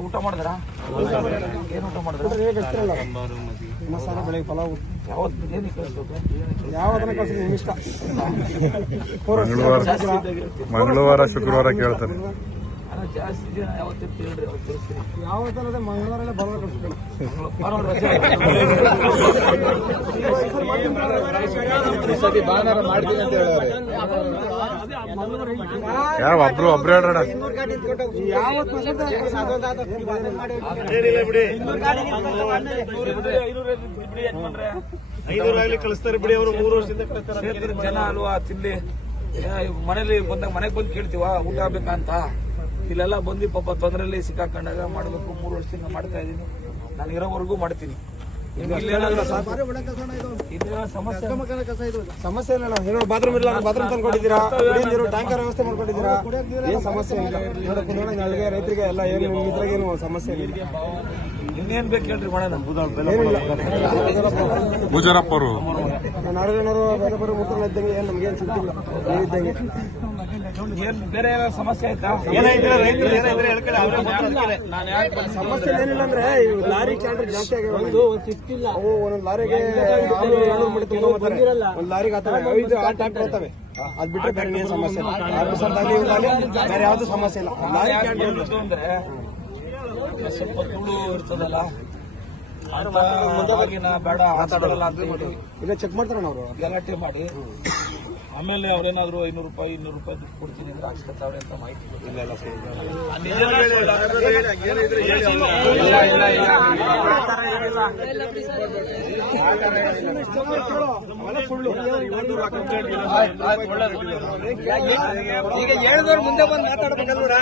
ಊಟ ಏನು ಊಟ ಮಂಗಳವಾರ ಶುಕ್ರವಾರ ಕೇಳ್ತಾರೆ. ಜಾಸ್ತಿ ಮಂಗಳವಾರ ಯಾವ ಒಬ್ರು ಒಬ್ರು ಹೇಳ್ರಣ ಕಳಿಸ್ತಾರೆ ಬಿಡಿ ಅವರು ಮೂರು ವರ್ಷದಿಂದ ಕಳಿಸ್ತಾರೆ ಜನ ಅಲ್ವಾ ತಿನ್ಲಿ. ಮನೇಲಿ ಬಂದಾಗ ಮನೆಗೆ ಬಂದು ಕೇಳ್ತೀವ? ಊಟ ಆಗ್ಬೇಕಂತ? ಅಂತ ಇಲ್ಲೆಲ್ಲ ಬಂದಿ ಪಾಪ ತೊಂದರೆಯಲ್ಲಿ ಸಿಕ್ಕಾಕೊಂಡಾಗ ಮಾಡಬೇಕು ಮೂರು ವರ್ಷದಿಂದ ಮಾಡ್ತಾ ಇದ್ದೀನಿ ನಾನು ಇರೋವರೆಗೂ ಮಾಡ್ತೀನಿ. ಸಮಸ್ಯೆ. ಸಮಸ್ಯೆ ಇಲ್ಲ ಏನೋ ಬಾತ್ರೂಮ್ ಇಲ್ಲ ಬಾತ್ರೂಮ್ ತಂದ್ಕೊಂಡಿದ್ದೀರಾ? ನೀರು ಟ್ಯಾಂಕರ್ ವ್ಯವಸ್ಥೆ ಮಾಡ್ಕೊಂಡಿದ್ದೀರಾ? ಏನ್ ಸಮಸ್ಯೆ ಇಲ್ಲ. ನೋಡಕ್ಕೆ ರೈತರಿಗೆ ಎಲ್ಲ ಏನು ಇದ್ರಾಗೇನು ಇದ್ರಾಗ ಏನು ಸಮಸ್ಯೆ ಇಲ್ಲ. ಇನ್ನೇನ್ ಬೇಕು ಹೇಳ್ರಿ ಮಾಡೋಣ. ಅವರು ಬೇರೆ ಬೇರೆ ಇದ್ದಂಗೆ ಏನ್ ನಮ್ಗೆ ಏನ್ ಸಿಗ್ತಿಲ್ಲ. ಇದ್ದಂಗೆ. ಏನ್ ಬೇರೆ ಸಮಸ್ಯೆ ಆಯ್ತಾ? ಸಮಸ್ಯೆ ಏನಿಲ್ಲ ಅಂದ್ರೆ ಲಾರಿ ಕ್ಯಾಂಡ್ರಿ ಜಾಸ್ತಿ ಆಗಿವೆ ಅವು ಒಂದೊಂದು ಲಾರಿಗೆ ಒಂದ್ ಆತವೆ. ಐದು ಆ ಅದ್ ಬಿಟ್ರೆ ಬೇರೆ ಏನ್ ಸಮಸ್ಯೆ ಇಲ್ಲ. ಆರು ಬೇರೆ ಯಾವ್ದು ಸಮಸ್ಯೆ ಇಲ್ಲ. ಲಾರಿ ಅಂದ್ರೆ ಸ್ವಲ್ಪ ತುಳು ಇರ್ತದಲ್ಲ. ಅಂತ ಬೇಡ ಹಾಸ್ಪಿಟಲ್ ಅಂತ ಹೇಳಿ ಇಲ್ಲ ಚೆಕ್ ಮಾಡ್ತಾರಣ್ಣ ಅವರು. ಗಲಾಟೆ ಮಾಡಿ. ಆಮೇಲೆ ಅವ್ರೇನಾದ್ರು ಐನೂರು ರೂಪಾಯಿ ಇನ್ನೂರು ರೂಪಾಯಿ ದುಡ್ಡು ಕೊಡ್ತೀನಿ ಅಂದ್ರೆ ಹಾಕ್ಸ್ಕೊತಾವ್ರೆ ಅಂತ ಮಾಹಿತಿ. ಈಗ ಹೇಳಿದವ್ರು ಮುಂದೆ ಬಂದು ಮಾತಾಡ್ಬೇಕಲ್ವರ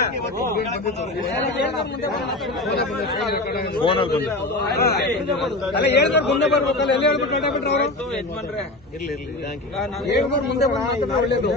ಮುಂದೆ ಬರ್ಬೇಕಲ್ಲ ಎಲ್ಲಿ ಹೇಳ್ಬಿಟ್ಟು ಹೊರಟೋಗ್ಬಿಟ್ರು ಅವರು? ಯಜಮಾನ್ರೆ. ಹೇಳಿದವ್ರು ಮುಂದೆ ಬಂದು ಮಾತಾಡಿದ್ರೆ ಒಳ್ಳೇದು